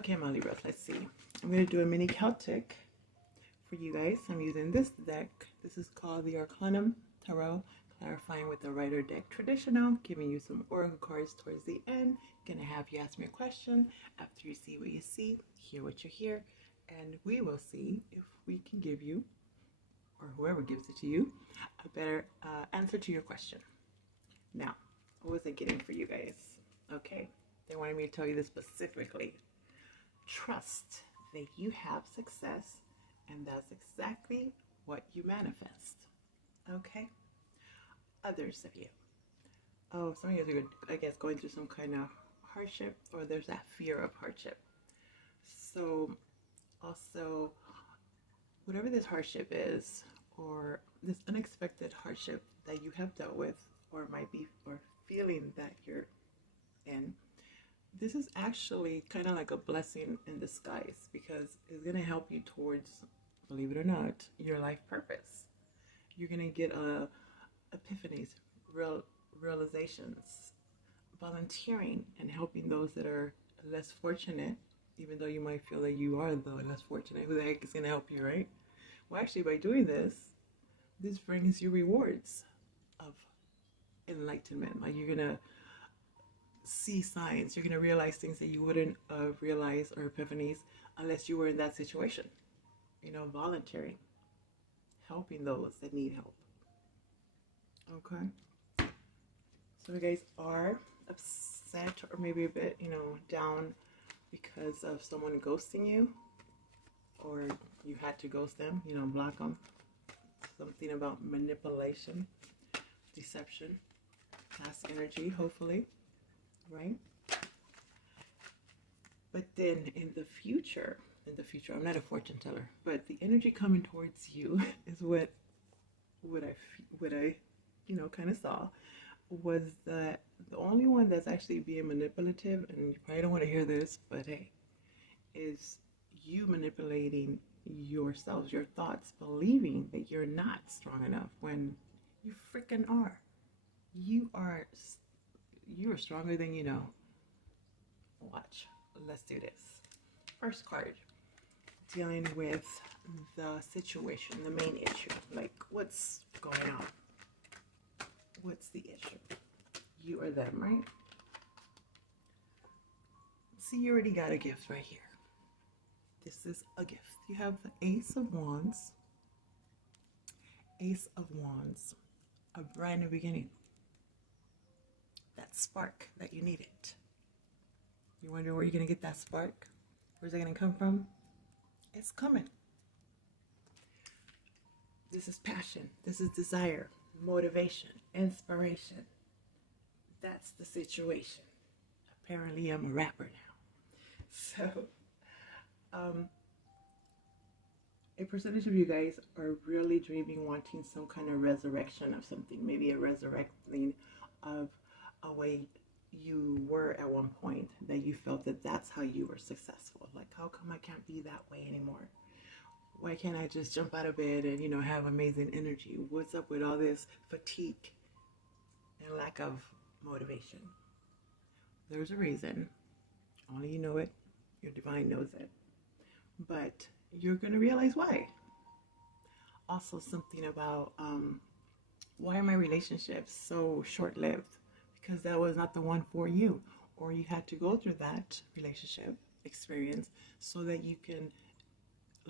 Okay, my Libras, let's see. I'm going to do a mini Celtic for you guys. I'm using this deck. This is called the Arcanum Tarot, clarifying with the Rider deck traditional, giving you some oracle cards towards the end. Gonna have you ask me a question after you see what you see, hear what you hear, and we will see if we can give you, or whoever gives it to you, a better answer to your question. Now, what was I getting for you guys? Okay, they wanted me to tell you this specifically. Trust that you have success, and that's exactly what you manifest. Okay? Others of you. Oh, some of you are, I guess, going through some kind of hardship, or there's that fear of hardship. So, also, whatever this hardship is, or this unexpected hardship that you have dealt with, or might be, or feeling that you're in, this is actually kind of like a blessing in disguise, because it's going to help you towards, believe it or not, your life purpose. You're going to get epiphanies, realizations, volunteering and helping those that are less fortunate, even though you might feel that you are the less fortunate. Who the heck is going to help you, right? Well, actually, by doing this brings you rewards of enlightenment. Like, you're going to see signs, you're going to realize things that you wouldn't realize, or epiphanies, unless you were in that situation. You know, volunteering, helping those that need help. Okay, so you guys are upset, or maybe a bit, down because of someone ghosting you, or you had to ghost them, block them. Something about manipulation, deception, past energy, hopefully. Right? But then in the future, I'm not a fortune teller, but the energy coming towards you is what I kind of saw, was that the only one that's actually being manipulative, and you probably don't want to hear this, but hey, is you manipulating yourselves, your thoughts, believing that you're not strong enough when you freaking are. You are stronger than you know. Watch. Let's do this. First card, dealing with the situation, the main issue. Like, what's going on? What's the issue? You or them, right? See, you already got a gift right here. This is a gift. You have the Ace of Wands. Ace of Wands. A brand new beginning. That spark that you needed. You wonder where you're going to get that spark? Where's it going to come from? It's coming. This is passion. This is desire, motivation, inspiration. That's the situation. Apparently, I'm a rapper now. So, a percentage of you guys are really dreaming, wanting some kind of resurrection of something. Maybe a resurrecting of a way you were at one point, that you felt that that's how you were successful. Like, how come I can't be that way anymore? Why can't I just jump out of bed and have amazing energy? What's up with all this fatigue and lack of motivation? There's a reason. Only you know it. Your divine knows it. But you're going to realize why. Also, something about why are my relationships so short-lived? Because that was not the one for you, or you had to go through that relationship experience so that you can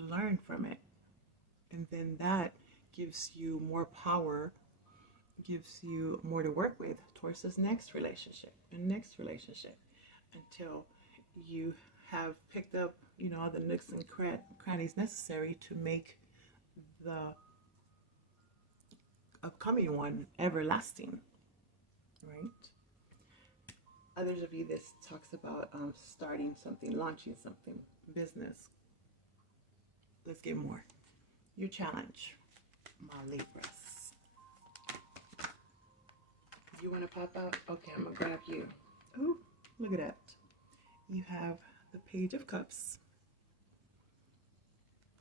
learn from it, and then that gives you more power, gives you more to work with towards this next relationship and next relationship, until you have picked up all the nooks and crannies necessary to make the upcoming one everlasting. Right? Others of you, this talks about starting something, launching something, business. Let's get more. Your challenge, my Libras. You want to pop out? Okay, I'm going to grab you. Oh, look at that. You have the Page of Cups.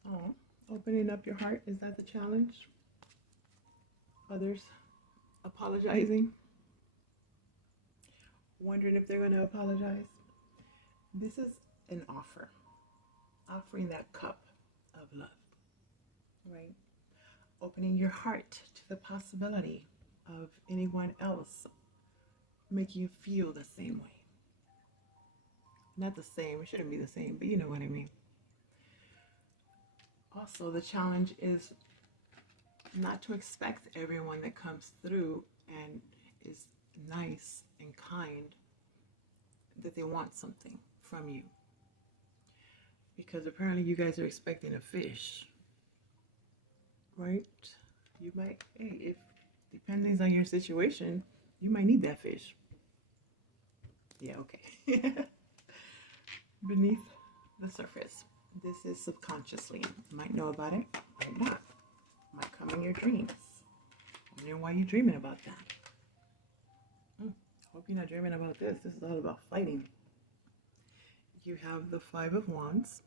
Oh, opening up your heart. Is that the challenge? Others apologizing. Wondering if they're going to apologize. This is an offer, offering that cup of love, right? Opening your heart to the possibility of anyone else making you feel the same way. Not the same, it shouldn't be the same, but you know what I mean. Also, the challenge is not to expect everyone that comes through and is nice and kind that they want something from you. Because apparently you guys are expecting a fish, right? You might, hey, if depending on your situation, you might need that fish. Yeah, okay. Beneath the surface, this is subconsciously. You might know about it, might not. Might come in your dreams. Wondering why you're dreaming about that. Hope you're not dreaming about this. This is all about fighting. You have the Five of Wands.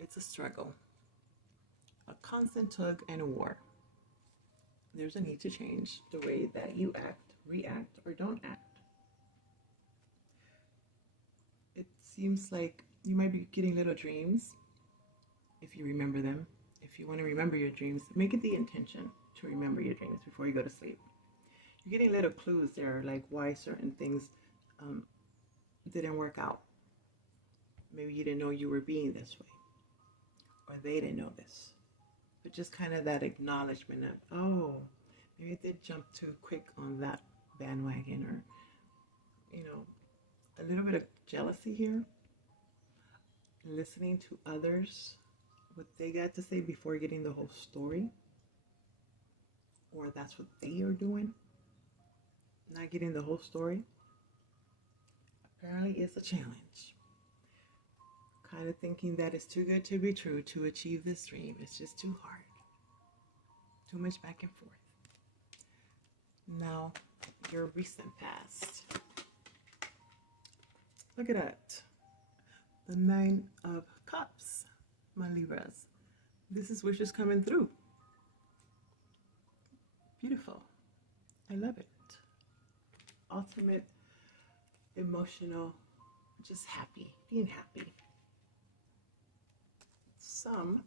It's a struggle, a constant tug and war. There's a need to change the way that you act, react, or don't act. It seems like you might be getting little dreams, if you remember them. If you want to remember your dreams, make it the intention to remember your dreams before you go to sleep. You're getting little clues there, like why certain things didn't work out. Maybe you didn't know you were being this way, or they didn't know this. But just kind of that acknowledgement of, oh, maybe I did jump too quick on that bandwagon, or, you know, a little bit of jealousy here. Listening to others, what they got to say before getting the whole story, or that's what they are doing, not getting the whole story, apparently is a challenge. Kind of thinking that it's too good to be true to achieve this dream. It's just too hard. Too much back and forth. Now, your recent past. Look at that. The Nine of Cups, my Libras. This is wishes coming through. Beautiful. I love it. Ultimate emotional, just happy, being happy. Some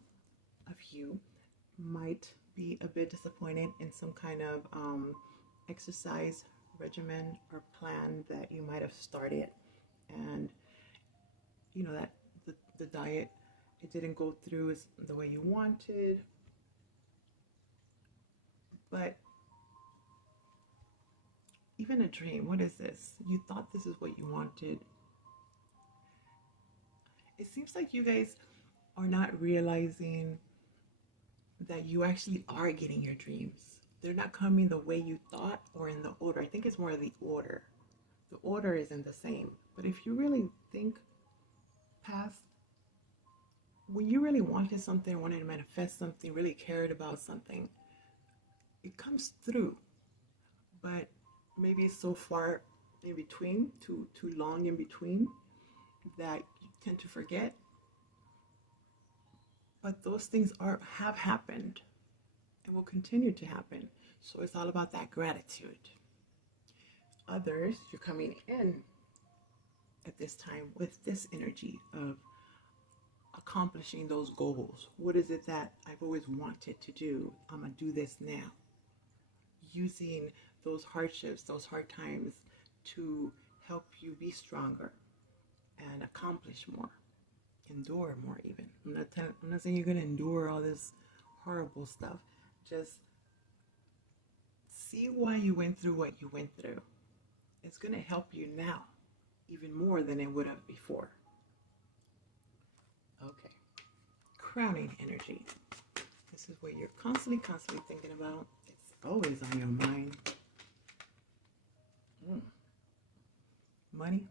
of you might be a bit disappointed in some kind of exercise regimen or plan that you might have started, and you know that the diet, it didn't go through as the way you wanted. But even a dream, what is this? You thought this is what you wanted. It seems like you guys are not realizing that you actually are getting your dreams. They're not coming the way you thought or in the order. I think it's more the order. The order isn't the same. But if you really think past, when you really wanted something, wanted to manifest something, really cared about something, it comes through. But maybe it's so far in between, too long in between, that you tend to forget. But those things have happened and will continue to happen. So it's all about that gratitude. Others, you're coming in at this time with this energy of accomplishing those goals. What is it that I've always wanted to do? I'm going to do this now. Using those hardships, those hard times to help you be stronger and accomplish more. Endure more even. I'm not saying you're going to endure all this horrible stuff. Just see why you went through what you went through. It's going to help you now even more than it would have before. Okay. Crowning energy. This is what you're constantly thinking about. It's always on your mind. Money.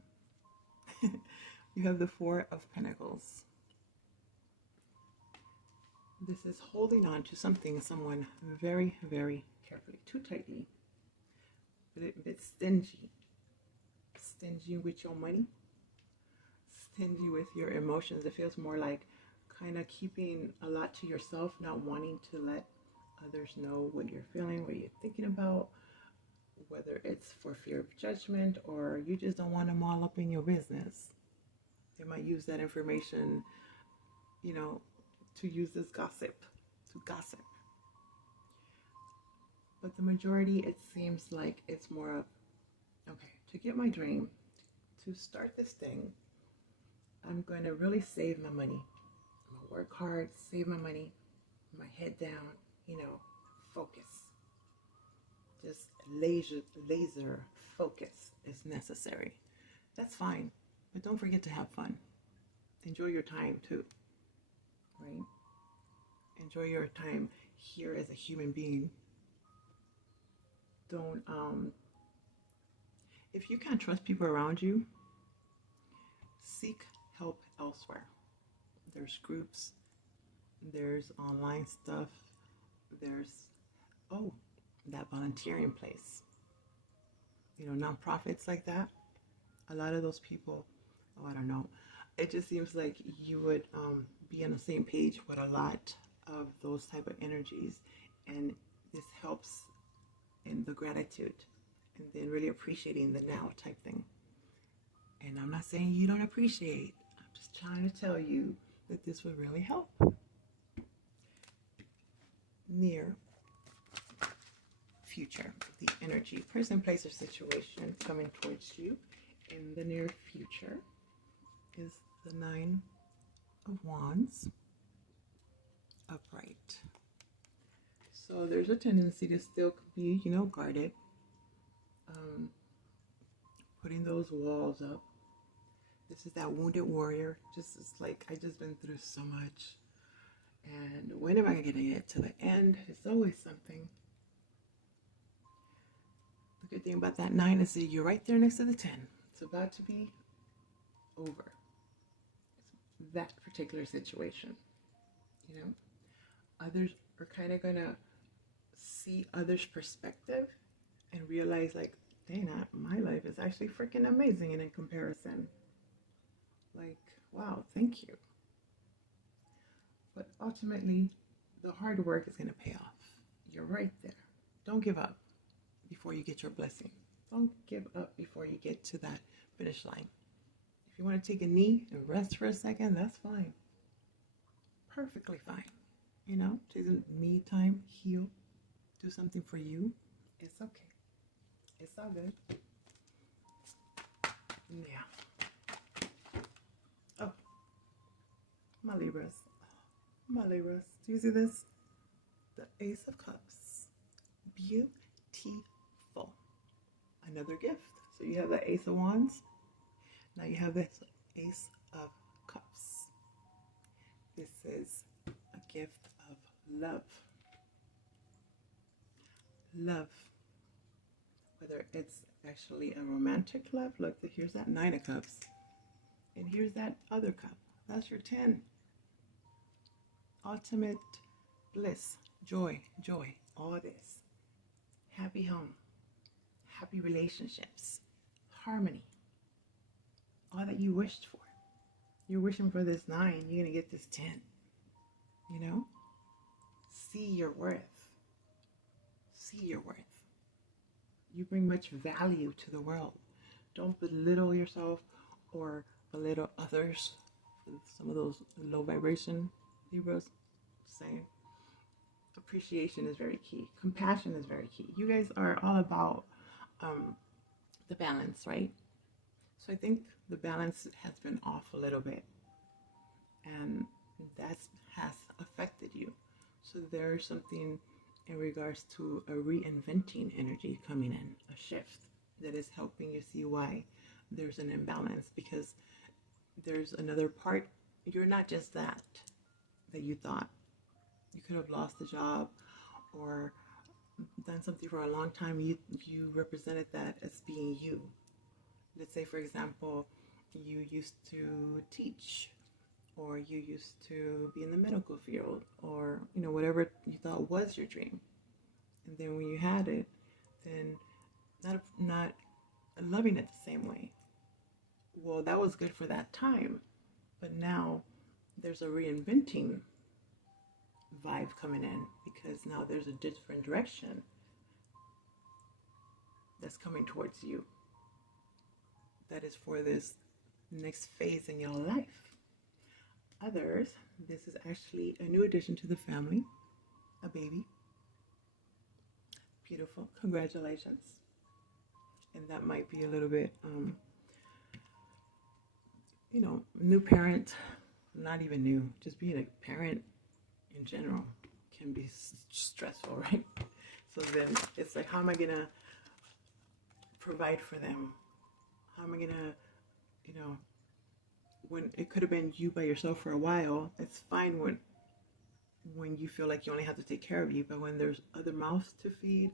You have the Four of Pentacles. This is holding on to something, someone very, very carefully, too tightly, but a bit stingy. Stingy with your money, stingy with your emotions. It feels more like kind of keeping a lot to yourself, not wanting to let others know what you're feeling, what you're thinking about, whether it's for fear of judgment or you just don't want them all up in your business. They might use that information, you know, to use this gossip, to gossip. But the majority, it seems like it's more of, okay, to get my dream, to start this thing, I'm going to really save my money. I'm going to work hard, save my money, my head down, you know, focus. Just laser focus is necessary. That's fine, but don't forget to have fun. Enjoy your time too, right? Enjoy your time here as a human being. Don't, if you can't trust people around you, seek help elsewhere. There's groups, there's online stuff, there's, oh, that volunteering place. You know, nonprofits like that. A lot of those people, oh, I don't know. It just seems like you would be on the same page with a lot of those type of energies. And this helps in the gratitude and then really appreciating the now type thing. And I'm not saying you don't appreciate. I'm just trying to tell you that this would really help. Near future, the energy, person, place, or situation coming towards you in the near future is the 9 of Wands upright. So there's a tendency to still be, you know, guarded, putting those walls up. This is that wounded warrior. Just, it's like, I just been through so much, and when am I gonna get to the end? It's always something. The good thing about that 9 is that you're right there next to the 10. It's about to be over. It's that particular situation, you know. Others are kind of gonna see others' perspective and realize, like, dang, my life is actually freaking amazing in comparison. Like, wow, thank you. But ultimately, the hard work is going to pay off. You're right there. Don't give up before you get your blessing. Don't give up before you get to that finish line. If you want to take a knee and rest for a second, that's fine. Perfectly fine. You know, take some me time, heal, do something for you. It's okay. It's all good. Yeah. Oh, my Libras. My Libras. Do you see this? The Ace of Cups. Beautiful. Another gift. So you have the Ace of Wands. Now you have this Ace of Cups. This is a gift of love. Love. Whether it's actually a romantic love. Look, here's that 9 of Cups. And here's that other cup. That's your 10. Ultimate bliss, joy, all this. Happy home, happy relationships, harmony. All that you wished for. You're wishing for this 9, you're going to get this 10. You know? See your worth. See your worth. You bring much value to the world. Don't belittle yourself or belittle others. Some of those low vibration Libras, same. Appreciation is very key. Compassion is very key. You guys are all about the balance, right? So I think the balance has been off a little bit, and that has affected you. So there's something in regards to a reinventing energy coming in, a shift that is helping you see why there's an imbalance, because there's another part. You're not just that you thought. You could have lost the job or done something for a long time. You represented that as being you. Let's say, for example, you used to teach, or you used to be in the medical field, or, you know, whatever you thought was your dream. And then when you had it, then not loving it the same way. Well, that was good for that time, but now there's a reinventing vibe coming in, because now there's a different direction that's coming towards you. That is for this next phase in your life. Others, this is actually a new addition to the family, a baby. Beautiful. Congratulations. And that might be a little bit, new parent, not even new, just being a parent in general can be stressful, right? So then it's like, how am I going to provide for them? How am I going to, when it could have been you by yourself for a while, it's fine when you feel like you only have to take care of you, but when there's other mouths to feed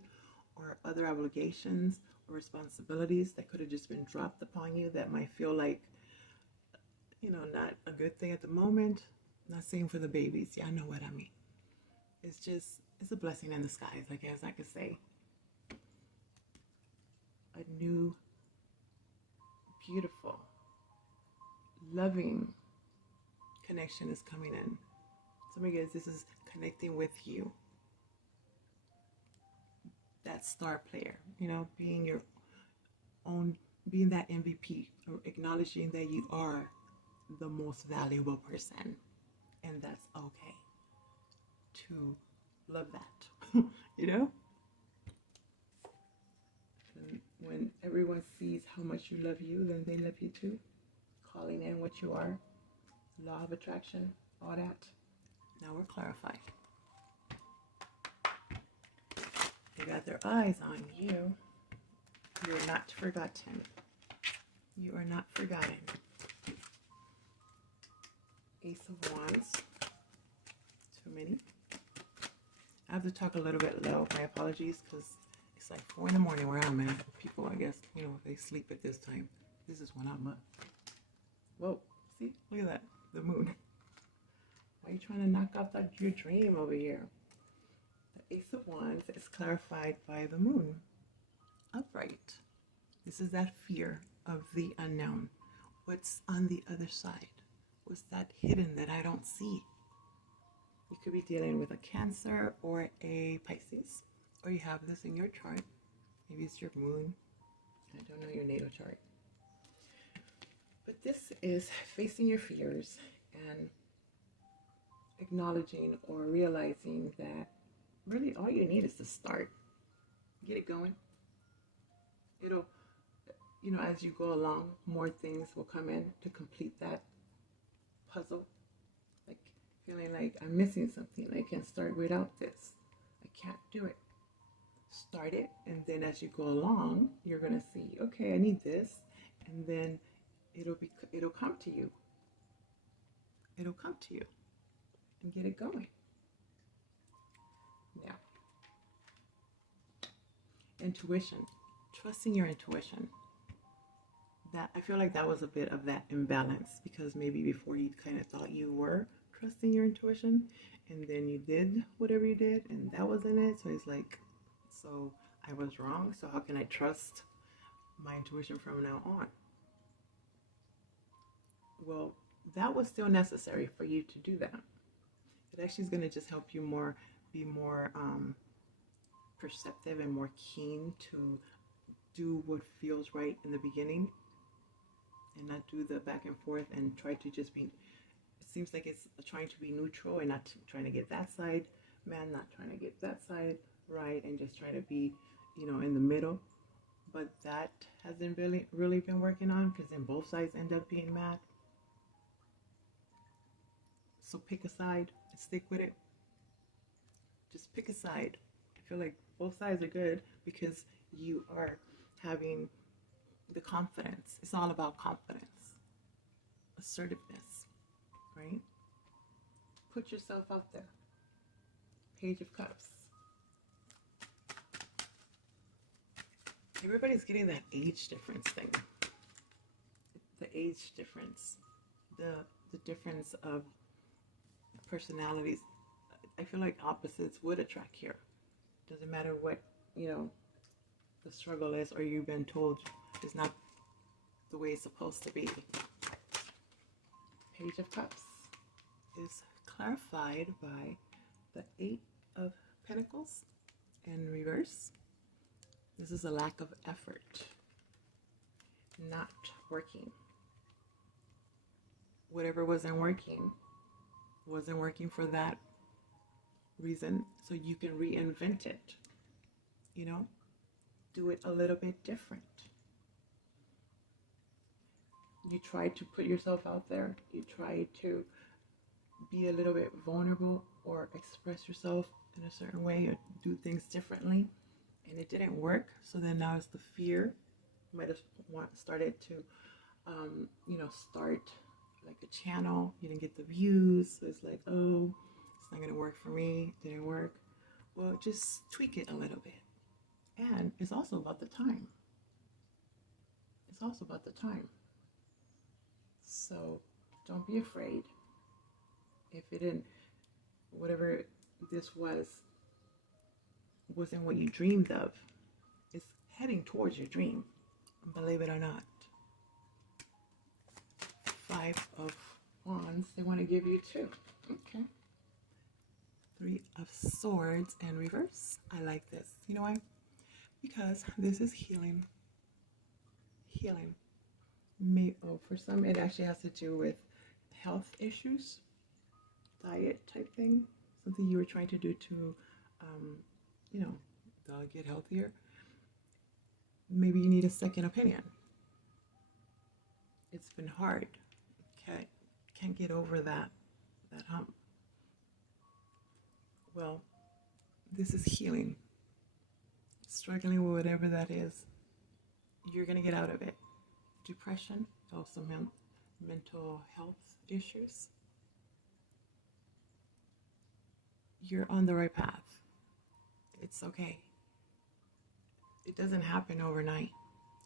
or other obligations or responsibilities that could have just been dropped upon you that might feel like, not a good thing at the moment. I'm not saying for the babies. Yeah, I know what I mean. It's a blessing in disguise, I guess I could say. A new, beautiful, loving connection is coming in. Some of you guys, this is connecting with you. That star player, being your own, being that MVP, or acknowledging that you are the most valuable person. And that's okay to love that, And when everyone sees how much you love you, then they love you too. Calling in what you are, law of attraction, all that. Now we're clarified. They got their eyes on you. You are not forgotten. You are not forgotten. Ace of Wands. Too many. I have to talk a little bit low. My apologies, because it's like 4 in the morning where I'm at. People, I guess, they sleep at this time. This is when I'm up. Whoa. See? Look at that. The moon. Why are you trying to knock off your dream over here? The Ace of Wands is clarified by the moon. Upright. This is that fear of the unknown. What's on the other side? What's that hidden that I don't see? You could be dealing with a Cancer or a Pisces. Or you have this in your chart. Maybe it's your moon. I don't know your natal chart. But this is facing your fears and acknowledging or realizing that really all you need is to start. Get it going. It'll, as you go along, more things will come in to complete that puzzle. Like feeling like I'm missing something. I can't start without this. I can't do it. Start it, and then as you go along, you're going to see, okay, I need this, and then it'll come to you. It'll come to you and get it going. Now, intuition, trusting your intuition. That I feel like that was a bit of that imbalance, because maybe before you kind of thought you were trusting your intuition, and then you did whatever you did, and that wasn't it. So it's like, so I was wrong. So how can I trust my intuition from now on? Well, that was still necessary for you to do that. It actually is going to just help you be more perceptive and more keen to do what feels right in the beginning, and not do the back and forth and try to just be, it seems like it's trying to be neutral and not trying to get that side mad, not trying to get that side right, and just trying to be, in the middle. But that hasn't really been working on, because then both sides end up being mad. So pick a side and stick with it. Just pick a side. I feel like both sides are good, because you are having the confidence. It's all about confidence, assertiveness, right? Put yourself out there. Page of Cups. Everybody's getting that age difference thing. The age difference, the difference of personalities. I feel like opposites would attract here. Doesn't matter what, the struggle is, or you've been told it's not the way it's supposed to be. Page of Cups is clarified by the 8 of Pentacles in reverse. This is a lack of effort, not working. whatever wasn't working for that reason, so you can reinvent it, you know, do it a little bit different. You try to put yourself out there, you try to be a little bit vulnerable or express yourself in a certain way or do things differently, and it didn't work. So then now it's the fear. You might have started to start like a channel, you didn't get the views, so it's like, oh, it's not gonna work for me, didn't work. Well, just tweak it a little bit. And it's also about the time. So don't be afraid. If it didn't, whatever this wasn't what you dreamed of, it's heading towards your dream, believe it or not. 5 of Wands, they want to give you 2. Okay. 3 of Swords in reverse. I like this. You know why? Because this is healing. For some, it actually has to do with health issues, diet type thing, something you were trying to do to, get healthier. Maybe you need a second opinion. It's been hard. Okay, can't get over that hump. Well, this is healing. Struggling with whatever that is, you're gonna get out of it. Depression, also mental health issues. You're on the right path. It's okay. It doesn't happen overnight.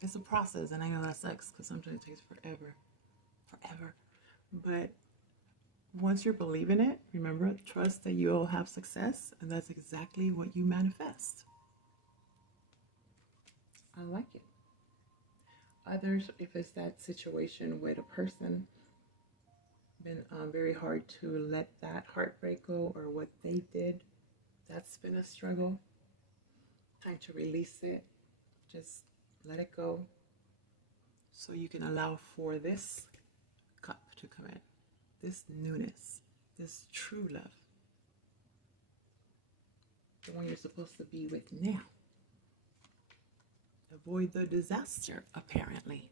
It's a process, and I know that sucks because sometimes it takes forever. But once you believe in it, remember, trust that you'll have success, and that's exactly what you manifest. I like it. Others, if it's that situation with a person, been very hard to let that heartbreak go, or what they did, that's been a struggle. Time to release it. Just let it go, so you can allow for this cup to come in, this newness, this true love, the one you're supposed to be with now. Avoid the disaster, apparently.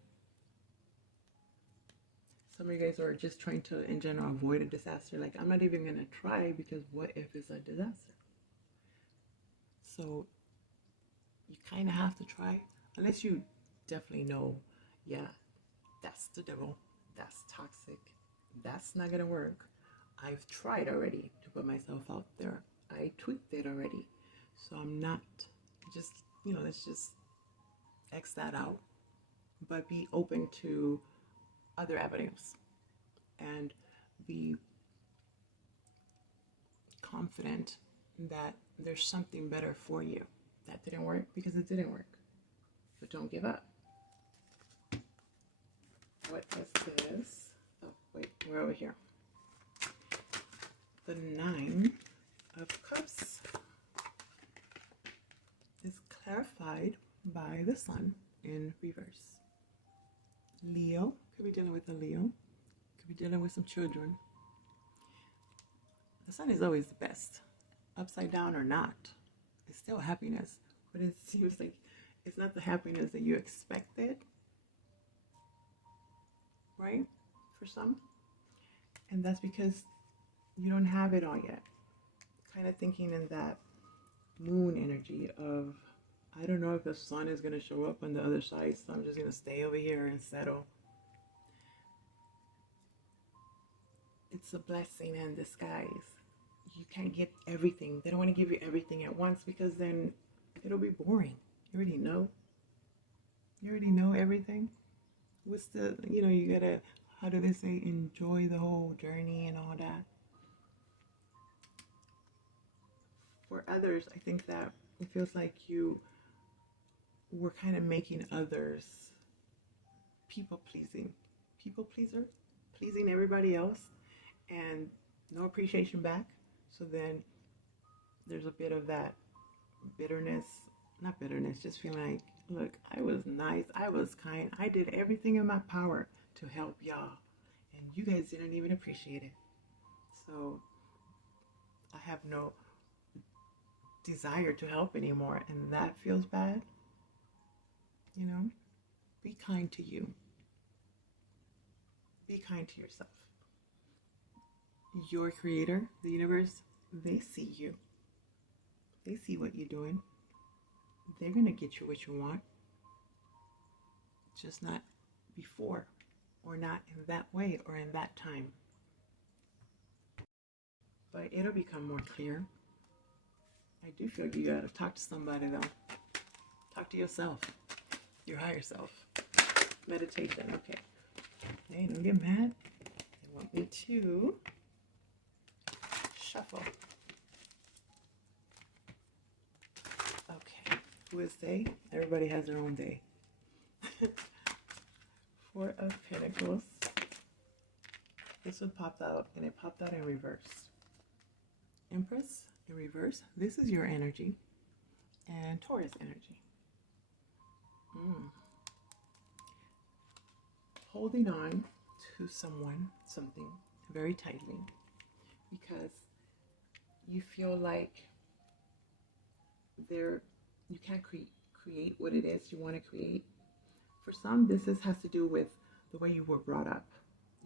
Some of you guys are just trying to, in general, avoid a disaster. Like, I'm not even going to try because what if it's a disaster? So you kind of have to try, unless you definitely know, yeah, that's the devil, that's toxic, that's not going to work. I've tried already to put myself out there. I tweaked it already. So I'm not just, let's just X that out, but be open to other avenues and be confident that there's something better for you. That didn't work because it didn't work, but don't give up. What is this? Oh wait, we're over here. The 9 of Cups is clarified by the Sun in reverse. Leo, could be dealing with a Leo, could be dealing with some children. The Sun is always the best, upside down or not. It's still happiness, but it seems like it's not the happiness that you expected, right? For some, and that's because you don't have it all yet. Kind of thinking in that moon energy of, I don't know if the Sun is going to show up on the other side, so I'm just going to stay over here and settle. It's a blessing in disguise. You can't get everything. They don't want to give you everything at once because then it'll be boring. You already know. You already know everything. What's the, you gotta, how do they say, enjoy the whole journey and all that. For others, I think that it feels like you were kind of making others people pleaser, pleasing everybody else, and no appreciation back. So then there's a bit of that not bitterness, just feeling like, look, I was nice, I was kind, I did everything in my power to help y'all, and you guys didn't even appreciate it. So I have no desire to help anymore, and that feels bad. You know, be kind to you. Be kind to yourself. Your creator, the universe, they see you. They see what you're doing. They're going to get you what you want. Just not before, or not in that way, or in that time. But it'll become more clear. I do feel you got to talk to somebody, though. Talk to yourself, your higher self. Meditation, okay. Hey, don't get mad. They want me to shuffle. Okay, who is they? Everybody has their own day. Four of Pentacles. This one popped out, and it popped out in reverse. Empress in reverse. This is your energy. And Taurus energy. Holding on to someone, something very tightly, because you feel like you can't create what it is you want to create. For some, this has to do with the way you were brought up.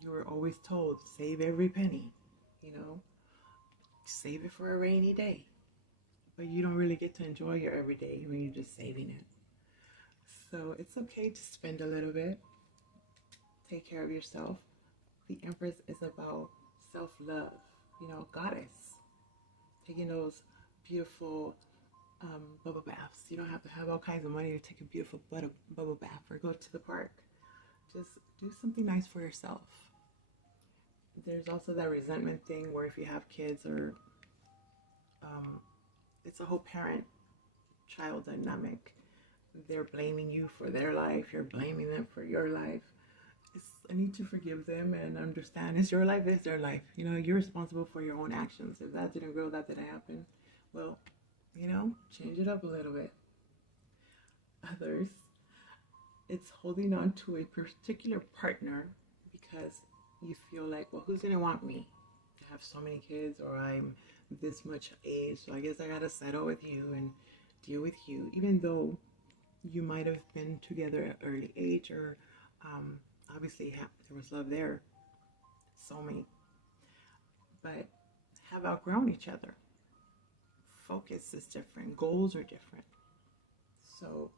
You were always told, save every penny, you know, save it for a rainy day. But you don't really get to enjoy your everyday when you're just saving it. So it's okay to spend a little bit. Take care of yourself. The Empress is about self-love, you know, goddess. Taking those beautiful bubble baths. You don't have to have all kinds of money to take a beautiful bubble bath or go to the park. Just do something nice for yourself. There's also that resentment thing where if you have kids, or it's a whole parent-child dynamic. They're blaming you for their life. You're blaming them for your life. I need to forgive them and understand it's your life, it's their life. You know, you're responsible for your own actions. If that didn't grow, that didn't happen. Well, you know, change it up a little bit. Others, it's holding on to a particular partner because you feel like, well, who's going to want me? I have so many kids, or I'm this much age, so I guess I got to settle with you and deal with you. Even though you might have been together at an early age, or obviously there was love there, soulmate, but have outgrown each other. Focus is different. Goals are different. So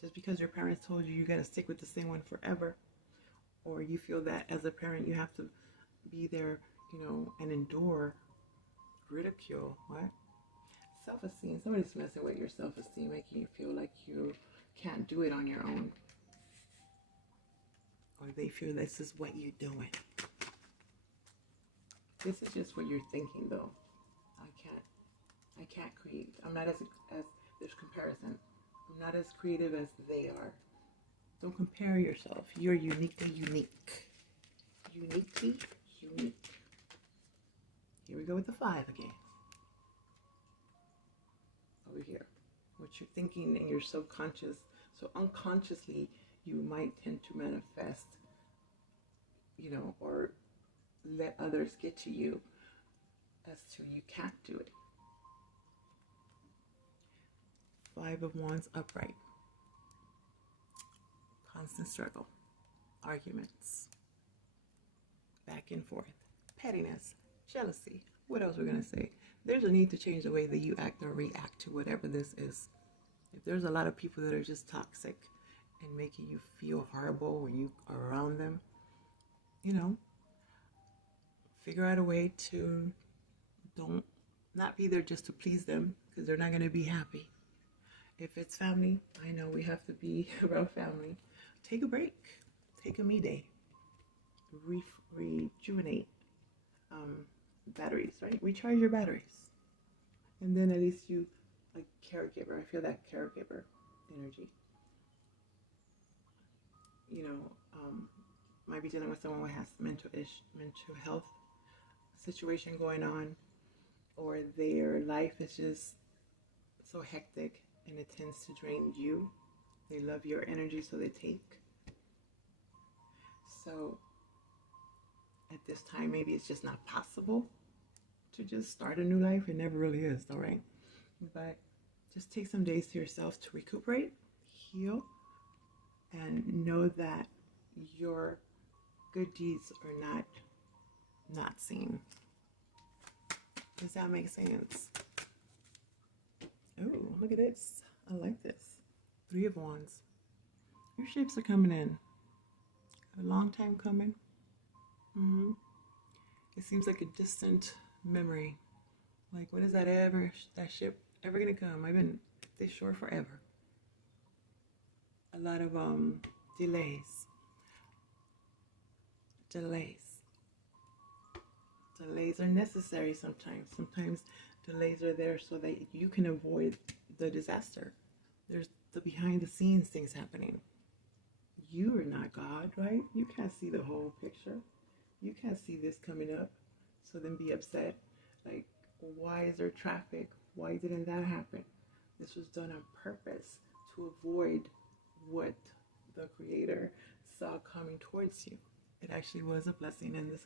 just because your parents told you got to stick with the same one forever, or you feel that as a parent you have to be there, you know, and endure ridicule. What? Self-esteem. Somebody's messing with your self-esteem, making you feel like you can't do it on your own. Or they feel this is what you're doing. This is just what you're thinking, though. I can't create. I'm not as there's comparison. I'm not as creative as they are. Don't compare yourself. You're uniquely unique. Uniquely unique. Here we go with the 5 again. Over here. What you're thinking in your subconscious. So unconsciously, you might tend to manifest, you know, or let others get to you as to you can't do it. 5 of Wands upright. Constant struggle. Arguments. Back and forth. Pettiness. Jealousy. What else we're going to say? There's a need to change the way that you act or react to whatever this is. If there's a lot of people that are just toxic and making you feel horrible when you are around them, you know, figure out a way to not be there just to please them, because they're not going to be happy. If it's family, I know we have to be around family. Take a break. Take a me day. Rejuvenate batteries, right? Recharge your batteries. And then at least you, like caregiver, I feel that caregiver energy. You know, might be dealing with someone who has mental health situation going on, or their life is just so hectic and it tends to drain you. They love your energy, so they take. So at this time. Maybe it's just not possible to just start a new life. It never really is, though, right? But just take some days to yourself to recuperate, heal, and know that your good deeds are not seen. Does that make sense? Oh, look at this. I like this. 3 of Wands. Your ships are coming in. A long time coming. It seems like a distant memory. Like, when is that ship ever gonna come? I've been this shore forever. A lot of delays. Delays are necessary sometimes. Sometimes delays are there so that you can avoid the disaster. There's the behind the scenes things happening. You are not God, right? You can't see the whole picture. You can't see this coming up. So then be upset. Like, why is there traffic? Why didn't that happen? This was done on purpose to avoid what the Creator saw coming towards you. It actually was a blessing in disguise.